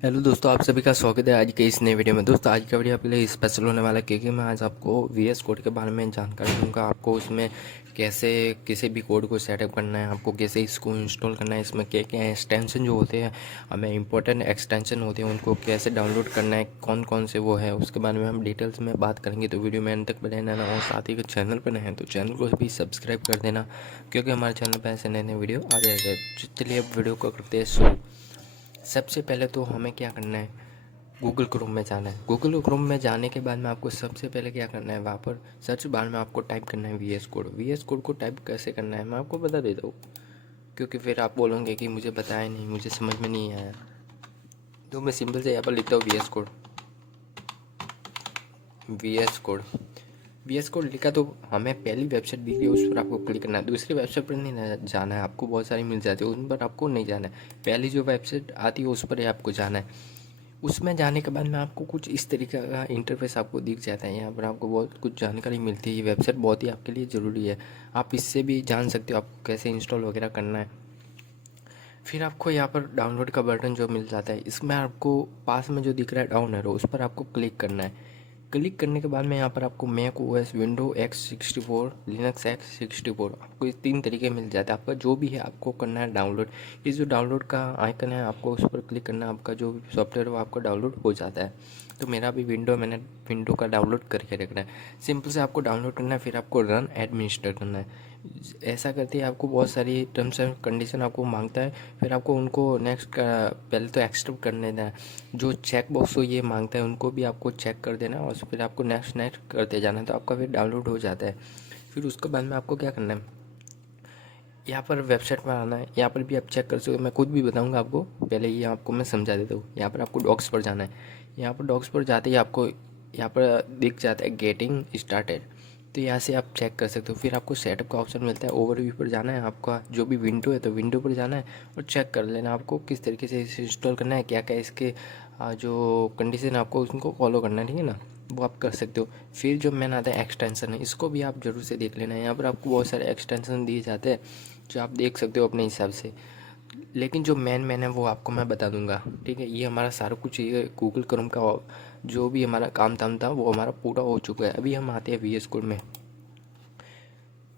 Hello दोस्तों, आप सभी का स्वागत है आज के इस नए वीडियो में। दोस्तों आज का वीडियो आपके लिए स्पेशल होने वाला है क्योंकि मैं आज आपको वीएस कोड के बारे में जानकारी दूंगा। आपको उसमें कैसे किसी भी कोड को सेटअप करना है, आपको कैसे इसको इंस्टॉल करना है, इसमें क्या क्या एक्सटेंशन जो होते हैं, हमें इंपॉर्टेंट एक्सटेंशन होते हैं, उनको कैसे डाउनलोड करना है, कौन कौन से वो है, उसके बारे में हम डिटेल्स में बात करेंगे। तो वीडियो में अंत तक बने रहना और साथ ही अगर चैनल पर नए हैं तो चैनल को भी सब्सक्राइब कर देना क्योंकि हमारे चैनल पर ऐसे नए नए वीडियो आ जाएंगे। चलिए अब वीडियो को करते हैं शुरू। सबसे पहले तो हमें क्या करना है, गूगल क्रोम में जाना है। गूगल क्रोम में जाने के बाद में आपको सबसे पहले क्या करना है, वहाँ पर सर्च बार में आपको टाइप करना है V S code. V S code को टाइप कैसे करना है मैं आपको बता देता हूँ, क्योंकि फिर आप बोलोगे कि मुझे बताया नहीं, मुझे समझ में नहीं आया। तो मैं सिंपल से यहाँ पर लिखता हूँ V S code. V S code V S code लिखा तो हमें पहली वेबसाइट दिख रही है, उस पर आपको क्लिक करना है। दूसरी वेबसाइट पर नहीं जाना है, आपको बहुत सारी मिल जाती है, उन पर आपको नहीं जाना है। पहली जो वेबसाइट आती है उस पर ही आपको जाना है। उसमें जाने के बाद में आपको कुछ इस तरीके का इंटरफेस आपको दिख जाता है। यहाँ पर आपको बहुत कुछ जानकारी मिलती है। ये वेबसाइट बहुत ही आपके लिए ज़रूरी है, आप इससे भी जान सकते हो आपको कैसे इंस्टॉल वगैरह करना है। फिर आपको यहाँ पर डाउनलोड का बटन जो मिल जाता है, इसमें आपको पास में जो दिख रहा है डाउन एरो, उस पर आपको क्लिक करना है। क्लिक करने के बाद में यहाँ पर आपको Mac OS, window X64, Linux X64, आपको ये 3 तरीके मिल जाते हैं। आपका जो भी है आपको करना है डाउनलोड। इस जो डाउनलोड का आइकन है आपको उस पर क्लिक करना है, आपका जो भी सॉफ्टवेयर है वो आपका डाउनलोड हो जाता है। तो मेरा भी मैंने विंडो का डाउनलोड करके रखना है। सिंपल से आपको डाउनलोड करना है, फिर आपको रन एडमिनिस्टर करना है। ऐसा करते ही आपको बहुत सारी टर्म्स एंड कंडीशन आपको मांगता है, फिर आपको उनको नेक्स्ट का पहले तो एक्सेप्ट कर देना है। जो चेक बॉक्स को ये मांगता है उनको भी आपको चेक कर देना है और फिर आपको नेक्स्ट नेक्स्ट करते जाना है, तो आपका फिर डाउनलोड हो जाता है। फिर उसके बाद में आपको क्या करना है, यहाँ पर वेबसाइट पर आना है। यहाँ पर भी आप चेक कर सकते हो, मैं खुद भी बताऊँगा आपको, पहले ये आपको मैं समझा देता हूँ। यहाँ पर आपको डॉक्स पर जाना है। यहाँ पर डॉक्स पर जाते ही आपको यहाँ पर दिख जाता है गेटिंग स्टार्टेड, तो यहाँ से आप चेक कर सकते हो। फिर आपको सेटअप का ऑप्शन मिलता है, ओवरव्यू पर जाना है, आपका जो भी विंडो है तो विंडो पर जाना है और चेक कर लेना आपको किस तरीके से इसे इंस्टॉल करना है, क्या क्या इसके जो कंडीशन है आपको उनको फॉलो करना है, ठीक है ना, वो आप कर सकते हो। फिर जो मेन आता है एक्सटेंशन है, इसको भी आप जरूर से देख लेना है। यहाँ पर आपको बहुत सारे एक्सटेंशन दिए जाते हैं जो आप देख सकते हो अपने हिसाब से, लेकिन जो मेन है वो आपको मैं बता दूंगा, ठीक है। ये हमारा सारा कुछ ये गूगल क्रोम का जो भी हमारा काम धाम था वो हमारा पूरा हो चुका है। अभी हम आते हैं वी एस कोड में।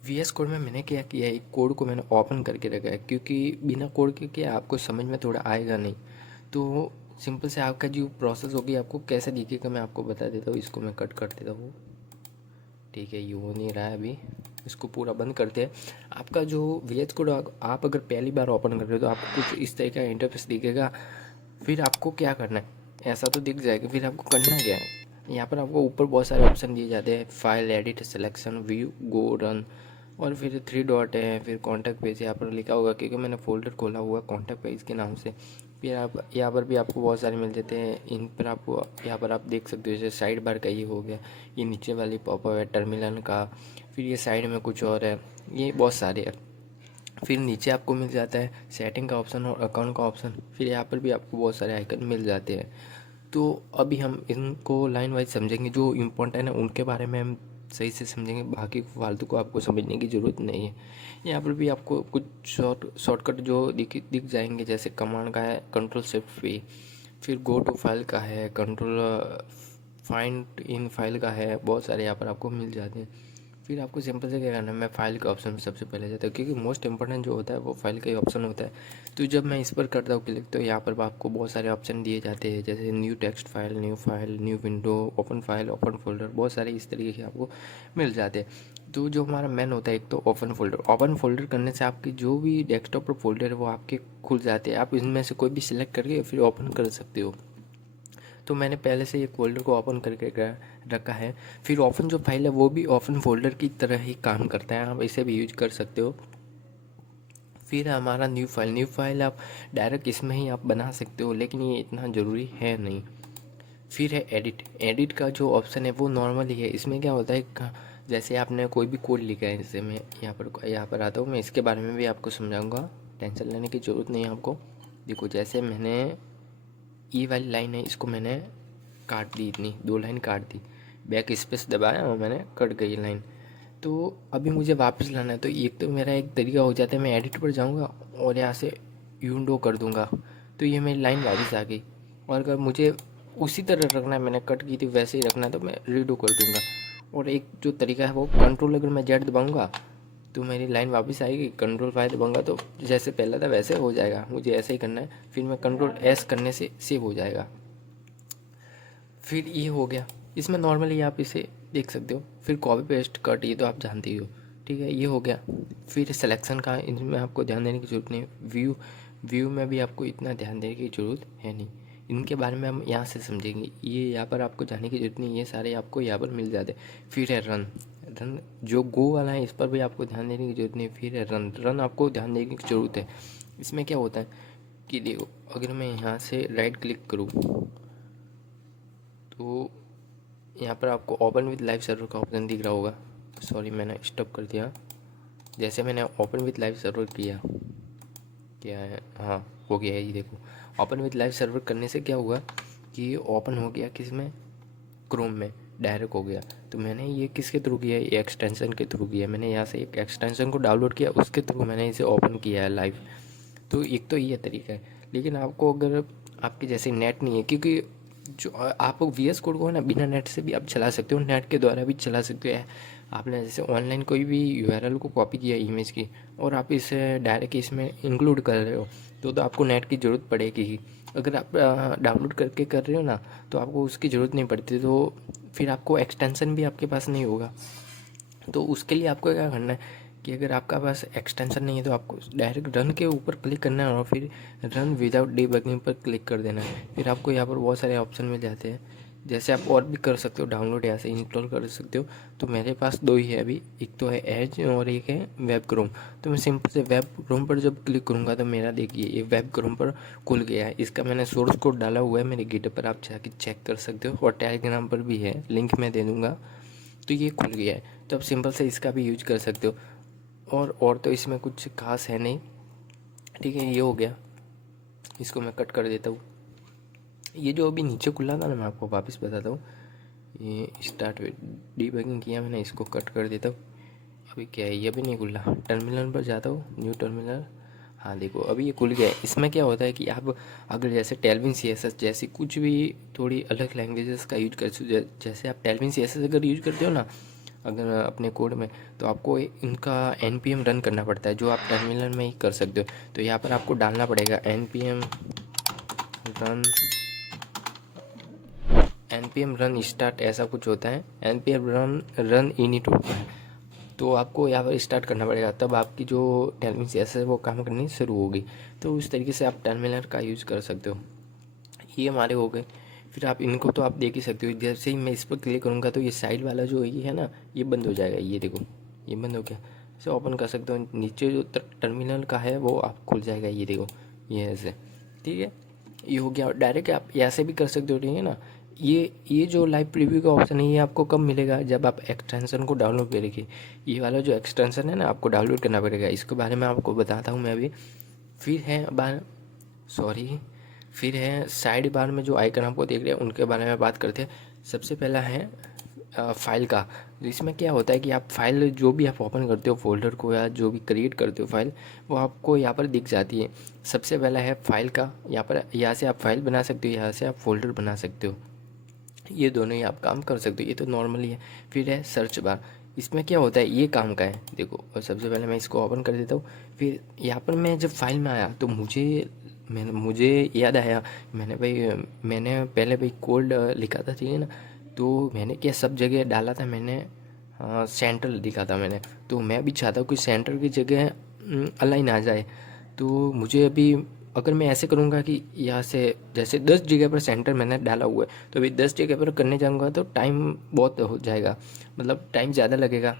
वी एस कोड में मैंने क्या किया है, एक कोड को मैंने ओपन करके रखा है, क्योंकि बिना कोड के क्या आपको समझ में थोड़ा आएगा नहीं। तो सिंपल से आपका जो प्रोसेस होगी आपको कैसे दिखेगा मैं आपको बता देता हूँ। इसको मैं कट कर देता हूँ, ठीक है, ये हो नहीं रहा है अभी, इसको पूरा बंद करते हैं। आपका जो वी एस कोड आप अगर पहली बार ओपन कर रहे हो तो आपको कुछ इस तरह का इंटरफेस दिखेगा। फिर आपको क्या करना है, ऐसा तो दिख जाएगा, फिर आपको करना क्या है, यहाँ पर आपको ऊपर बहुत सारे ऑप्शन दिए जाते हैं, फाइल, एडिट, सिलेक्शन, व्यू, गो, रन, और फिर 3 डॉट है, फिर कॉन्टैक्ट पेज यहाँ पर लिखा होगा क्योंकि मैंने फोल्डर खोला हुआ है कॉन्टैक्ट पेज के नाम से। फिर आप यहाँ पर भी आपको बहुत सारे मिल जाते हैं, इन पर आपको यहाँ पर आप देख सकते हो। जैसे साइड बार का ये हो गया, ये नीचे वाली पॉपअप है टर्मिनल का, फिर ये साइड में कुछ और है, ये बहुत सारे हैं। फिर नीचे आपको मिल जाता है सेटिंग का ऑप्शन और अकाउंट का ऑप्शन, फिर यहाँ पर भी आपको बहुत सारे आइकन मिल जाते हैं। तो अभी हम इनको लाइन वाइज समझेंगे, जो इम्पोर्टेंट है उनके बारे में हम सही से समझेंगे, बाकी फालतू को आपको समझने की ज़रूरत नहीं है। यहाँ पर भी आपको कुछ शॉर्टकट जो दिख जाएंगे, जैसे कमांड का है कंट्रोल शिफ्ट वी, फिर गो टू फाइल का है, कंट्रोल फाइंड इन फाइल का है, बहुत सारे यहाँ पर आपको मिल जाते हैं। फिर आपको सिंपल से क्या करना है, मैं फाइल के ऑप्शन में सबसे पहले जाता हूँ क्योंकि मोस्ट इंपॉर्टेंट जो होता है वो फाइल का ही ऑप्शन होता है। तो जब मैं इस पर करता हूँ क्लिक तो यहाँ पर आपको बहुत सारे ऑप्शन दिए जाते हैं, जैसे new text file, new window, open file, open folder, बहुत सारे इस तरीके के आपको मिल जाते हैं। तो जो हमारा मेन होता है एक तो ओपन फोल्डर करने से आपकी जो भी डेस्कटॉप पर फोल्डर है वो आपके खुल जाते हैं। आप इनमें से कोई भी सिलेक्ट करके फिर ओपन कर सकते हो। तो मैंने पहले से ये फोल्डर को ओपन करके रखा है। फिर ओपन जो फाइल है वो भी ओपन फोल्डर की तरह ही काम करता है, आप इसे भी यूज कर सकते हो। फिर हमारा न्यू फाइल आप डायरेक्ट इसमें ही आप बना सकते हो, लेकिन ये इतना ज़रूरी है नहीं। फिर है एडिट का जो ऑप्शन है वो नॉर्मल ही है। इसमें क्या होता है, जैसे आपने कोई भी कोड लिखा है, जैसे मैं यहाँ पर आता हूँ, मैं इसके बारे में भी आपको समझाऊंगा, टेंशन लेने की ज़रूरत नहीं है आपको। देखो जैसे मैंने ये वाली लाइन है, इसको मैंने काट दी, इतनी 2 लाइन काट दी, बैक स्पेस दबाया और मैंने कट गई लाइन। तो अभी मुझे वापस लाना है, तो एक तो मेरा एक तरीका हो जाता है, मैं एडिट पर जाऊंगा और यहाँ से विंडो कर दूंगा, तो ये मेरी लाइन वापस आ गई। और अगर मुझे उसी तरह रखना है, मैंने कट की थी वैसे ही रखना है, तो मैं रीडो कर दूंगा। और एक जो तरीका है वो कंट्रोल, अगर मैं जेड दबाऊंगा तो मेरी लाइन वापस आएगी, कंट्रोल फाइव दबाऊंगा तो जैसे पहला था वैसे हो जाएगा। मुझे ऐसे ही करना है, फिर मैं कंट्रोल एस करने से सेव हो जाएगा। फिर ये हो गया। इसमें नॉर्मली आप इसे देख सकते हो। फिर कॉपी पेस्ट कट, ये तो आप जानते ही हो, ठीक है, ये हो गया। फिर सिलेक्शन का इनमें आपको ध्यान देने की ज़रूरत नहीं। व्यू में भी आपको इतना ध्यान देने की ज़रूरत है नहीं, इनके बारे में हम यहाँ से समझेंगे। ये यहाँ पर आपको जाने की ज़रूरत नहीं, ये सारे आपको यहाँ पर मिल जाते। फिर है रन जो गो वाला है, इस पर भी आपको ध्यान देने की ज़रूरत नहीं। फिर है रन आपको ध्यान देने की ज़रूरत है। इसमें क्या होता है कि देखो, अगर मैं यहाँ से राइट क्लिक करूँ तो यहाँ पर आपको ओपन विद लाइव सर्वर का ऑप्शन दिख रहा होगा। सॉरी, मैंने स्टॉप कर दिया। जैसे मैंने ओपन विद लाइव सर्वर किया, क्या है, हाँ हो गया है, ये देखो। ओपन विद लाइव सर्वर करने से क्या हुआ कि ओपन हो गया, किस में, क्रोम में डायरेक्ट हो गया। तो मैंने ये किसके थ्रू किया है, ये एक्सटेंशन के थ्रू किया है। मैंने यहाँ से एक एक्सटेंशन को डाउनलोड किया, उसके थ्रू मैंने इसे ओपन किया है लाइव। तो एक तो ये तरीका है। लेकिन आपको अगर आपके जैसे नेट नहीं है, क्योंकि जो आप वी एस कोड को है ना, बिना नेट से भी आप चला सकते हो, नेट के द्वारा भी चला सकते हो। आपने जैसे ऑनलाइन कोई भी यूआरएल को कॉपी किया इमेज की, और आप इसे डायरेक्ट इसमें इंक्लूड कर रहे हो, तो आपको नेट की ज़रूरत पड़ेगी ही। अगर आप डाउनलोड करके कर रहे हो ना, तो आपको उसकी ज़रूरत नहीं पड़ती, तो फिर आपको एक्सटेंशन भी आपके पास नहीं होगा। तो उसके लिए आपको क्या करना है कि अगर आपका पास एक्सटेंशन नहीं है तो आपको डायरेक्ट रन के ऊपर क्लिक करना है, और फिर रन विदाउट डीबगिंग पर क्लिक कर देना है। फिर आपको यहाँ पर बहुत सारे ऑप्शन मिल जाते हैं। जैसे आप और भी कर सकते हो, डाउनलोड यहाँ से इंस्टॉल कर सकते हो। तो मेरे पास दो ही है अभी, एक तो है एज और एक है वेब क्रोम। तो मैं सिंपल से वेब क्रोम पर जब क्लिक करूँगा तो मेरा देखिए ये वेब क्रोम पर खुल गया है। इसका मैंने सोर्स कोड डाला हुआ है मेरे गिटहब पर, आप जाके चेक कर सकते हो, और टेलीग्राम पर भी है, लिंक मैं दे दूँगा। तो ये खुल गया है, तो आप सिंपल से इसका भी यूज कर सकते हो। और तो इसमें कुछ खास है नहीं, ठीक है। ये हो गया, इसको मैं कट कर देता हूँ। ये जो अभी नीचे खुला था ना, मैं आपको वापस बताता हूँ। ये स्टार्ट डीबगिंग किया मैंने, इसको कट कर देता हूँ। अभी क्या है, ये भी नहीं खुला। टर्मिनल पर जाता हूँ, न्यू टर्मिनल, हाँ देखो अभी ये खुल गया है। इसमें क्या होता है कि आप अगर जैसे टेलविन CSS जैसी कुछ भी थोड़ी अलग लैंग्वेजेस का यूज कर, जैसे आप टेलविन CSS अगर यूज करते हो ना अगर अपने कोड में, तो आपको इनका npm रन करना पड़ता है, जो आप टर्मिनल में ही कर सकते हो। तो यहाँ पर आपको डालना पड़ेगा npm रन स्टार्ट, ऐसा कुछ होता है, npm रन इनिट होता है। तो आपको यहाँ पर स्टार्ट करना पड़ेगा, तब आपकी जो टेलविन CSS है वो काम करनी शुरू होगी। तो उस तरीके से आप टर्मिनल का यूज़ कर सकते हो। ये हमारे हो गए। फिर आप इनको तो आप देख ही सकते हो, जैसे ही मैं इस पर क्लिक करूँगा तो ये साइड वाला जो ये है ना, ये बंद हो जाएगा। ये देखो, ये बंद हो गया। इसे ओपन कर सकते हो, नीचे जो टर्मिनल का है वो आप खुल जाएगा। ये देखो, ये ऐसे, ठीक है। ये हो गया। डायरेक्ट आप ऐसे भी कर सकते हो, ठीक है ना। ये जो लाइव प्रीव्यू का ऑप्शन है, ये आपको कब मिलेगा, जब आप एक्सटेंशन को डाउनलोड करेंगे। ये वाला जो एक्सटेंशन है ना, आपको डाउनलोड करना पड़ेगा। इसके बारे में आपको बताता हूँ मैं अभी। फिर है फिर है साइड बार में जो आइकन आपको देख रहे हैं, उनके बारे में बात करते हैं। सबसे पहला है फाइल का। इसमें क्या होता है कि आप फाइल जो भी आप ओपन करते हो, फोल्डर को या जो भी क्रिएट करते हो फाइल, वो आपको यहाँ पर दिख जाती है। सबसे पहला है फाइल का, यहाँ से आप फाइल बना सकते हो, यहाँ से आप फोल्डर बना सकते हो। ये दोनों ही आप काम कर सकते हो, ये तो नॉर्मली है। फिर है सर्च बार। इसमें क्या होता है, ये काम का है, देखो। और सबसे पहले मैं इसको ओपन कर देता हूँ। फिर यहाँ पर मैं जब फाइल में आया तो मुझे याद आया, मैंने पहले भाई कोड लिखा था, ठीक है ना। तो मैंने क्या सब जगह डाला था, मैंने सेंटर लिखा था मैंने। तो मैं भी चाहता हूँ कि सेंटर की जगह अलाइन आ जाए। तो मुझे अभी अगर मैं ऐसे करूँगा कि यहाँ से जैसे 10 जगह पर सेंटर मैंने डाला हुआ है, तो अभी 10 जगह पर करने जाऊँगा तो टाइम बहुत हो जाएगा, मतलब टाइम ज़्यादा लगेगा।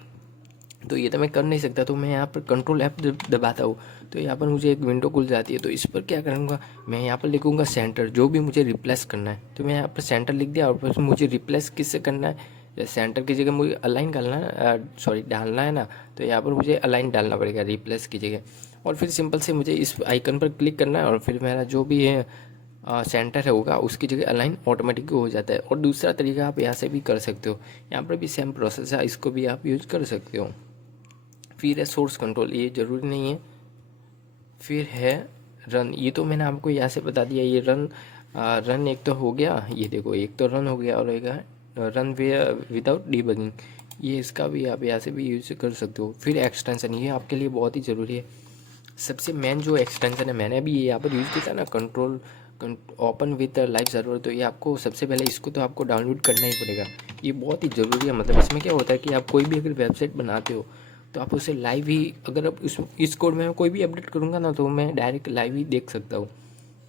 तो ये तो मैं कर नहीं सकता। तो मैं यहाँ पर कंट्रोल F दबाता हूँ, तो यहाँ पर मुझे एक विंडो खुल जाती है। तो इस पर क्या करूँगा, मैं यहाँ पर लिखूँगा सेंटर, जो भी मुझे रिप्लेस करना है। तो मैं यहाँ पर सेंटर लिख दिया, और फिर मुझे रिप्लेस किससे करना है, सेंटर की जगह मुझे अलाइन डालना है, डालना है ना। तो यहाँ पर मुझे अलाइन डालना पड़ेगा रिप्लेस की जगह। और फिर सिंपल से मुझे इस आइकन पर क्लिक करना है, और फिर मेरा जो भी है सेंटर होगा उसकी जगह अलाइन ऑटोमेटिक हो जाता है। और दूसरा तरीका आप यहाँ से भी कर सकते हो, यहाँ पर भी सेम प्रोसेस है, इसको भी आप यूज कर सकते हो। फिर है सोर्स कंट्रोल, ये ज़रूरी नहीं है। फिर है रन, ये तो मैंने आपको यहाँ से बता दिया। ये रन रन एक तो हो गया, ये देखो एक तो रन हो गया, और एक है रन विदाउट डिबगिंग। ये इसका भी आप यहाँ से भी यूज कर सकते हो। फिर एक्सटेंशन, ये आपके लिए बहुत ही ज़रूरी है। सबसे मेन जो एक्सटेंशन है, मैंने अभी यहाँ पर यूज़ किया था ना, control open with live server, तो ये आपको सबसे पहले इसको तो आपको डाउनलोड करना ही पड़ेगा। ये बहुत ही ज़रूरी है। मतलब इसमें क्या होता है कि आप कोई भी अगर वेबसाइट बनाते हो तो आप उसे लाइव ही, अगर आप इस कोड में मैं कोई भी अपडेट करूँगा ना तो मैं डायरेक्ट लाइव ही देख सकता हूँ।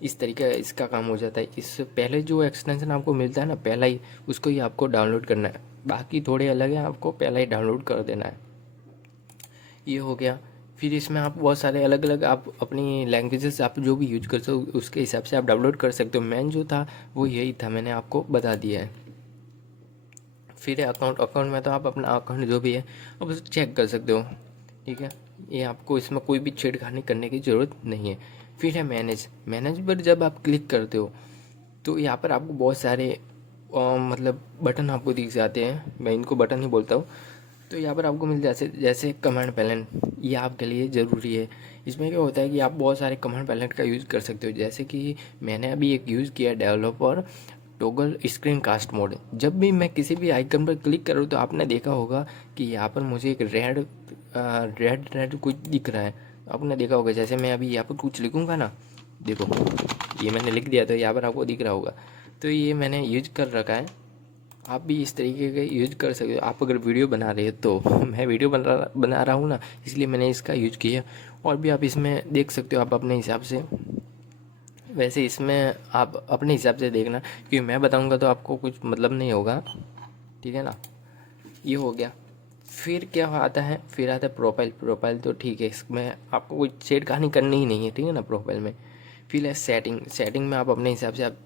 इस तरीके इसका काम हो जाता है। इस पहले जो एक्सटेंशन आपको मिलता है ना, पहला ही उसको ही आपको डाउनलोड करना है। बाकी थोड़े अलग हैं, आपको पहला ही डाउनलोड कर देना है। ये हो गया। फिर इसमें आप बहुत सारे अलग अलग आप अपनी लैंग्वेजेस आप जो भी यूज करते हो उसके हिसाब से आप डाउनलोड कर सकते हो। मेन जो था वो यही था, मैंने आपको बता दिया है। फिर अकाउंट में तो आप अपना अकाउंट जो भी है आप उसे चेक कर सकते हो, ठीक है। ये आपको इसमें कोई भी छेड़खानी करने की ज़रूरत नहीं है। फिर है मैनेज पर जब आप क्लिक करते हो तो यहाँ पर आपको बहुत सारे मतलब बटन आपको दिख जाते हैं, मैं इनको बटन ही बोलता हूँ। तो यहाँ पर आपको मिल जाते जैसे कमांड पैलेट, ये आपके लिए ज़रूरी है। इसमें क्या होता है कि आप बहुत सारे कमांड पैलेट का यूज़ कर सकते हो। जैसे कि मैंने अभी एक यूज़ किया developer toggle screen cast mode. जब भी मैं किसी भी आइकन पर क्लिक करूँ तो आपने देखा होगा कि यहाँ पर मुझे एक रेड कुछ दिख रहा है। आपने देखा होगा, जैसे मैं अभी यहाँ पर कुछ लिखूँगा ना, देखो ये मैंने लिख दिया तो यहाँ पर आपको दिख रहा होगा। तो ये मैंने यूज कर रखा है, आप भी इस तरीके का यूज कर सकते हो। आप अगर वीडियो बना रहे हो तो मैं वीडियो बना रहा हूँ ना, इसलिए मैंने इसका यूज किया। और भी आप इसमें देख सकते हो आप अपने हिसाब से। वैसे इसमें आप अपने हिसाब से देखना, क्योंकि मैं बताऊँगा तो आपको कुछ मतलब नहीं होगा, ठीक है ना। ये हो गया। फिर क्या आता है, फिर आता है प्रोफाइल तो ठीक है, इसमें आपको कोई छेड़खानी करनी ही नहीं है, ठीक है ना प्रोफाइल में। फिर है सेटिंग में आप अपने हिसाब से आप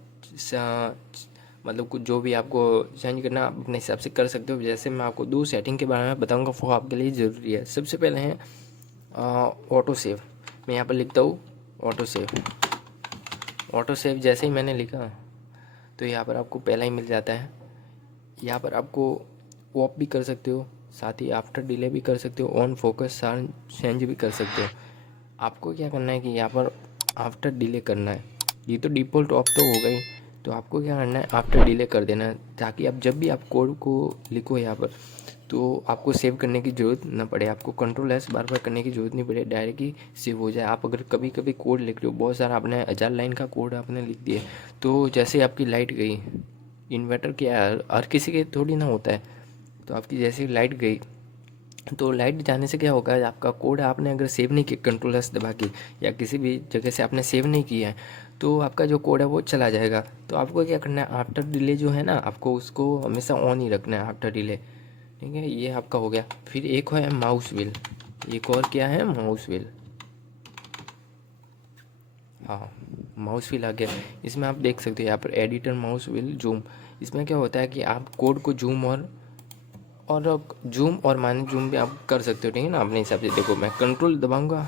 मतलब कुछ जो भी आपको चेंज करना आप अपने हिसाब से कर सकते हो। जैसे मैं आपको दो सेटिंग के बारे में बताऊंगा, वो आपके लिए ज़रूरी है। सबसे पहले है ऑटो सेव। मैं यहाँ पर लिखता हूँ ऑटो सेव जैसे ही मैंने लिखा तो यहाँ पर आपको पहला ही मिल जाता है। यहाँ पर आपको ऑफ भी कर सकते हो, साथ ही आफ्टर डिले भी कर सकते हो, ऑन फोकस चेंज भी कर सकते हो। आपको क्या करना है कि यहाँ पर आफ्टर डिले करना है। ये तो डिफ़ॉल्ट ऑफ तो हो गई, तो आपको क्या करना है आफ्टर डिले कर देना है, ताकि आप जब भी आप कोड को लिखो यहाँ पर तो आपको सेव करने की ज़रूरत ना पड़े। आपको कंट्रोल एस बार बार करने की ज़रूरत नहीं पड़े, डायरेक्ट ही सेव हो जाए। आप अगर कभी कभी कोड लिख रहे हो, बहुत सारा आपने 1000 लाइन का कोड आपने लिख दिया, तो जैसे आपकी लाइट गई, इन्वर्टर क्या है हर किसी के थोड़ी ना होता है, तो आपकी जैसे लाइट गई तो लाइट जाने से क्या होगा, आपका कोड आपने अगर सेव नहीं किया कंट्रोल एस दबा के या किसी भी जगह से आपने सेव नहीं किया है, तो आपका जो कोड है वो चला जाएगा। तो आपको क्या करना है, आफ्टर डिले जो है ना, आपको उसको हमेशा ऑन ही रखना है आफ्टर डिले, ठीक है। ये आपका हो गया। फिर एक है माउस व्हील, एक और क्या है माउस व्हील, हाँ माउस व्हील आ गया। इसमें आप देख सकते हो यहाँ पर एडिटर माउस व्हील जूम। इसमें क्या होता है कि आप कोड को जूम और माइनस जूम भी आप कर सकते हो, ठीक है ना, अपने हिसाब से। देखो मैं कंट्रोल दबाऊंगा,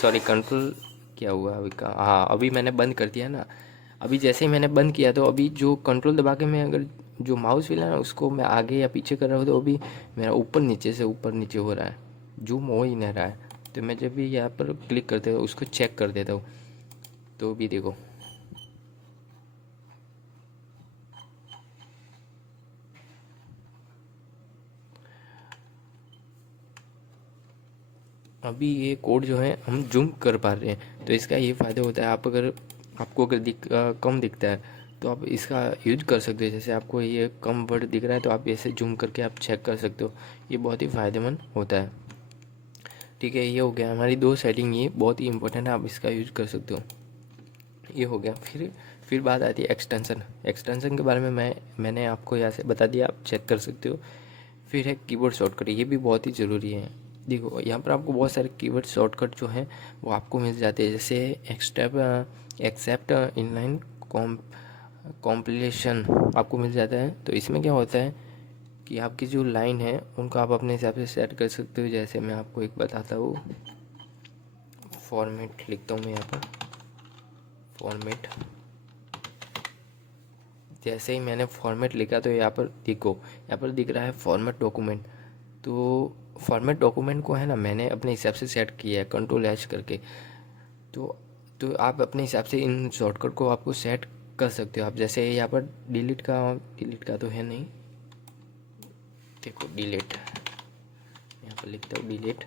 सॉरी कंट्रोल क्या हुआ अभी का, हाँ अभी मैंने बंद कर दिया ना। अभी जैसे ही मैंने बंद किया तो अभी जो कंट्रोल दबा के मैं अगर जो माउस व्हील है ना उसको मैं आगे या पीछे कर रहा हूँ तो अभी मेरा ऊपर नीचे से ऊपर नीचे हो रहा है, जूम हो ही नहीं रहा है। तो मैं जब भी यहाँ पर क्लिक करते हुए उसको चेक कर देता हूँ, तो भी देखो अभी ये कोड जो है हम जूम कर पा रहे हैं। तो इसका ये फ़ायदा होता है, आप अगर आपको अगर कम दिखता है तो आप इसका यूज कर सकते हो। जैसे आपको ये कम वर्ड दिख रहा है तो आप ऐसे जूम करके आप चेक कर सकते हो, ये बहुत ही फ़ायदेमंद होता है, ठीक है। ये हो गया हमारी दो सेटिंग, ये बहुत ही इंपॉर्टेंट है, आप इसका यूज कर सकते हो। ये हो गया। फिर बात आती है एक्सटेंशन के बारे में मैंने आपको यहाँ से बता दिया, आप चेक कर सकते हो। फिर है कीबोर्ड शॉर्टकट, ये भी बहुत ही ज़रूरी है। देखो यहाँ पर आपको बहुत सारे कीबोर्ड शॉर्टकट जो हैं वो आपको मिल जाते हैं। जैसे एक्सेप्ट इनलाइन कॉम्पिलेशन आपको मिल जाता है। तो इसमें क्या होता है कि आपकी जो लाइन है उनको आप अपने हिसाब से सेट कर सकते हो। जैसे मैं आपको एक बताता हूँ, फॉर्मेट लिखता हूँ मैं यहाँ पर, फॉर्मेट। जैसे ही मैंने फॉर्मेट लिखा तो यहाँ पर देखो, यहाँ पर दिख रहा है फॉर्मेट डॉक्यूमेंट। तो फॉर्मेट डॉक्यूमेंट को है ना मैंने अपने हिसाब से सेट किया है कंट्रोल एच करके। तो तो आप अपने हिसाब से इन शॉर्टकट को आपको सेट कर सकते हो आप। जैसे यहाँ पर डिलीट का तो है नहीं, देखो डिलीट, यहाँ पर लिखता हूँ डिलीट,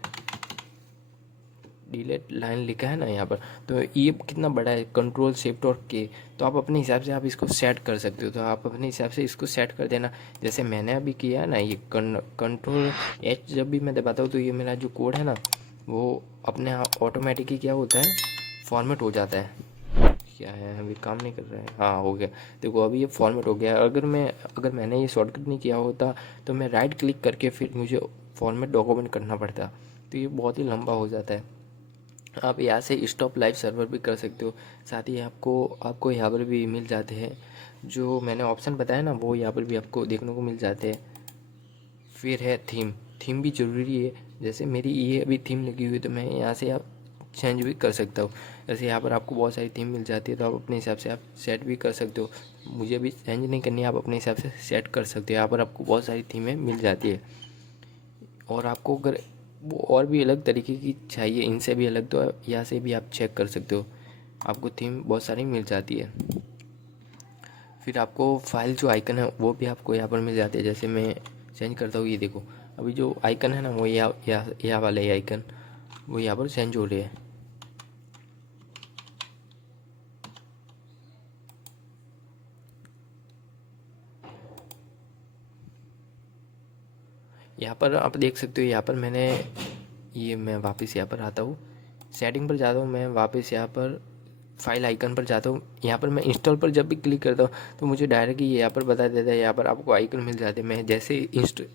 डिलीट लाइन लिखा है ना यहाँ पर, तो ये कितना बड़ा है, कंट्रोल शिफ्ट और के, तो आप अपने हिसाब से आप इसको सेट कर सकते हो। तो आप अपने हिसाब से इसको सेट कर देना। जैसे मैंने अभी किया है ना, ये कंट्रोल एच जब भी मैं दबाता हूँ तो ये मेरा जो कोड है ना वो अपने आप ऑटोमेटिकली क्या होता है, फॉर्मेट हो जाता है। क्या है, अभी काम नहीं कर रहा है, हाँ हो गया। देखो अभी ये फॉर्मेट हो गया। अगर मैंने ये शॉर्टकट नहीं किया होता तो मैं राइट क्लिक करके फिर मुझे फॉर्मेट डॉक्यूमेंट करना पड़ता, तो ये बहुत ही लंबा हो जाता है। आप यहाँ से स्टॉप लाइव सर्वर भी कर सकते हो। साथ ही आपको यहाँ पर भी मिल जाते हैं जो मैंने ऑप्शन बताया ना, वो यहाँ पर भी आपको देखने को मिल जाते हैं। फिर है थीम भी ज़रूरी है। जैसे मेरी ये अभी थीम लगी हुई है तो मैं यहाँ से आप चेंज भी कर सकता हूँ। जैसे यहाँ पर आपको बहुत सारी थीम मिल जाती है तो आप अपने हिसाब से आप सेट भी कर सकते हो। मुझे भी चेंज नहीं करनी है, आप अपने हिसाब से सेट कर सकते हो। यहाँ पर आपको बहुत सारी थीमें मिल जाती है। और आपको अगर वो और भी अलग तरीके की चाहिए, इनसे भी अलग, तो यहाँ से भी आप चेक कर सकते हो। आपको थीम बहुत सारी मिल जाती है। फिर आपको फाइल जो आइकन है वो भी आपको यहाँ पर मिल जाते हैं। जैसे मैं चेंज करता हूँ, ये देखो अभी जो आइकन है ना वो यहाँ वाले आइकन वो यहाँ पर चेंज हो रहे हैं। यहाँ पर आप देख सकते हो, यहाँ पर मैं वापस यहाँ पर आता हूँ, सेटिंग पर जाता हूँ, मैं वापस यहाँ पर फाइल आइकन पर जाता हूँ। यहाँ पर मैं इंस्टॉल पर जब भी क्लिक करता हूँ तो मुझे डायरेक्ट ही यहाँ पर बता देता है, यहाँ पर आपको आइकन मिल जाते हैं। मैं जैसे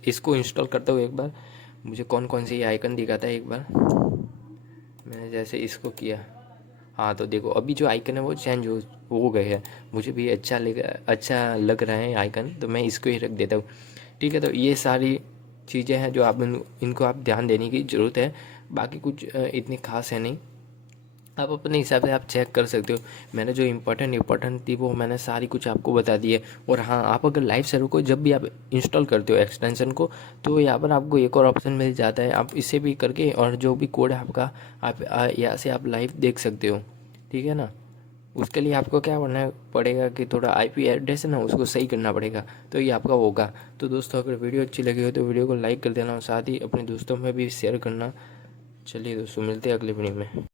इसको इंस्टॉल करता हूँ एक बार, मुझे कौन कौन से ये आइकन दिखाता है। एक बार मैंने जैसे इसको किया, हाँ तो देखो अभी जो आइकन है वो चेंज हो गए हैं। मुझे भी अच्छा लग रहा है आइकन, तो मैं इसको ही रख देता हूँ। ठीक है, तो ये सारी चीज़ें हैं जो इनको आप ध्यान देने की ज़रूरत है। बाकी कुछ इतनी खास है नहीं, आप अपने हिसाब से आप चेक कर सकते हो। मैंने जो इम्पोर्टेंट थी वो मैंने सारी कुछ आपको बता दी है। और हाँ, आप अगर लाइव सर्वर को जब भी आप इंस्टॉल करते हो एक्सटेंशन को, तो यहाँ पर आपको एक और ऑप्शन मिल जाता है, आप इसे भी करके और जो भी कोड है आपका, आप यहाँ से आप लाइव देख सकते हो। ठीक है ना, उसके लिए आपको क्या करना पड़ेगा कि थोड़ा आईपी एड्रेस है ना उसको सही करना पड़ेगा, तो ये आपका होगा। तो दोस्तों अगर वीडियो अच्छी लगी हो तो वीडियो को लाइक कर देना और साथ ही अपने दोस्तों में भी शेयर करना। चलिए दोस्तों, मिलते हैं अगले वीडियो में।